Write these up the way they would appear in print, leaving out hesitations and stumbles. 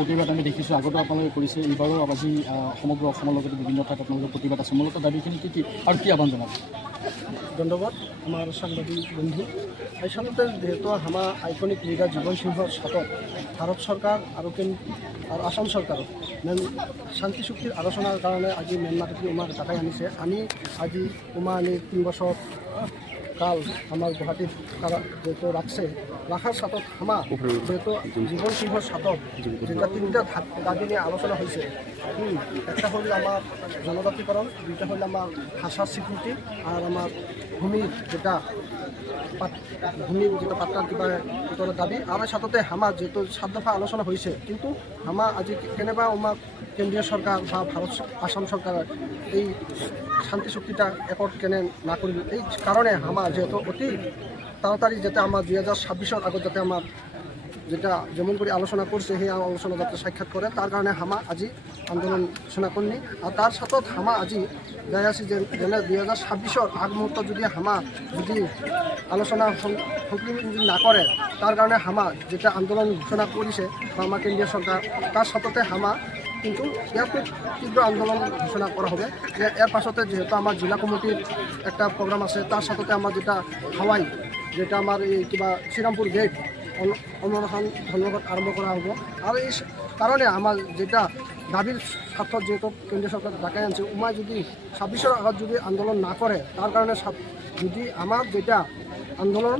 প্ৰতিবাদ আমি দেখিছোঁ আগতো আপোনালোকে কৰিছে, এইবাৰো আজি সমগ্ৰ অসমৰ লগতে বিভিন্ন ঠাইত আপোনালোকৰ প্ৰতিবাদ আছে। মূলতঃ দাবীখিনি কি আৰু কি আহ্বান জনাব? ধন্যবাদ আমার সাংবাদিক বন্ধু। আসামতে যেহেতু আমার আইকনিক লিডার জীবন সিংহর সাথত ভারত সরকার আর আসাম সরকার শান্তি চুক্তির আলোচনার কারণে আজি ম্যানমারকে উমার টাকাই আনিছে। আমি আজি উমা আনি 3 বছর কাল আমার গুৱাহাটীত যেহেতু রাখছে রাখার সাথত আমার যেহেতু জীবন সিংহর সাথত যেটা 3টা দাবি নিয়ে আলোচনা হয়েছে। একটা হল আমার জনজাতিকরণ, দুইটা হল আমার ভাষার স্বীকৃতি আর আমার ভূমির যেটা পাট্টার কিবা ভিতরে দাবি। আর সাথে আমার যেহেতু 7 দফা আলোচনা হয়েছে, কিন্তু আমার আজি কেনেবা আমার কেন্দ্রীয় সরকার বা ভারত আসাম সরকার এই শান্তি চুক্তিটা একট কেনে না করল, এই কারণে আমার যেহেতু অতি তাড়াতাড়ি যাতে আমার 2026 আগত যাতে আমার যেটা যেমন করে আলোচনা করছে সেই আলোচনা যাতে সাক্ষাৎ করে, তার কারণে হামা আজি আন্দোলন শোনা করনি। আর তার সাথে হামা আজি যাই আছি যে 2026 আগ মুহূর্ত যদি হামা যদি আলোচনা সংক্রান্ত না করে, তার কারণে হামা যেটা আন্দোলন ঘোষণা করেছে হামা কেন্দ্রীয় সরকার, তার সাথে হামা কিন্তু ইয়াতে তীব্র আন্দোলন ঘোষণা করা হবে। এর পাছতে যেহেতু আমার জেলা কমিটির একটা প্রোগ্রাম আছে, তার সাথে আমার যেটা হাওয়াই যেটা আমার এই কিবা শ্রীরামপুর গেট অন্যরকম ধন্যবাদ আরম্ভ করা হব। আর এই কারণে আমার যেটা দাবির স্বার্থ যেহেতু কেন্দ্রীয় সরকার ডাকাই আনছে, উমা যদি 26 আগত যদি আন্দোলন না করে, তার কারণে যদি আমার যেটা আন্দোলন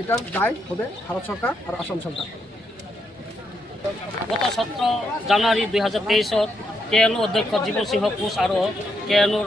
এটার দায় হবে ভারত সরকার আর আসাম সরকার। গত 17 জানুৱাৰী 2023 কেএনও অধ্যক্ষ জীবন সিংহ কোচ আৰু কেএনওৰ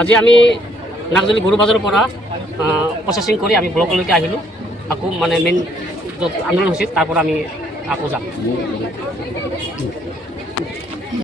আজি আমি নাগজলি গৰু বাজাৰৰ পৰা প্ৰচেছিং কৰি আমি ব্লকলৈকে আহিলোঁ। আকৌ মানে মেইন য'ত আন্দোলন হৈছিল তাৰ পৰা আমি আকৌ যাম।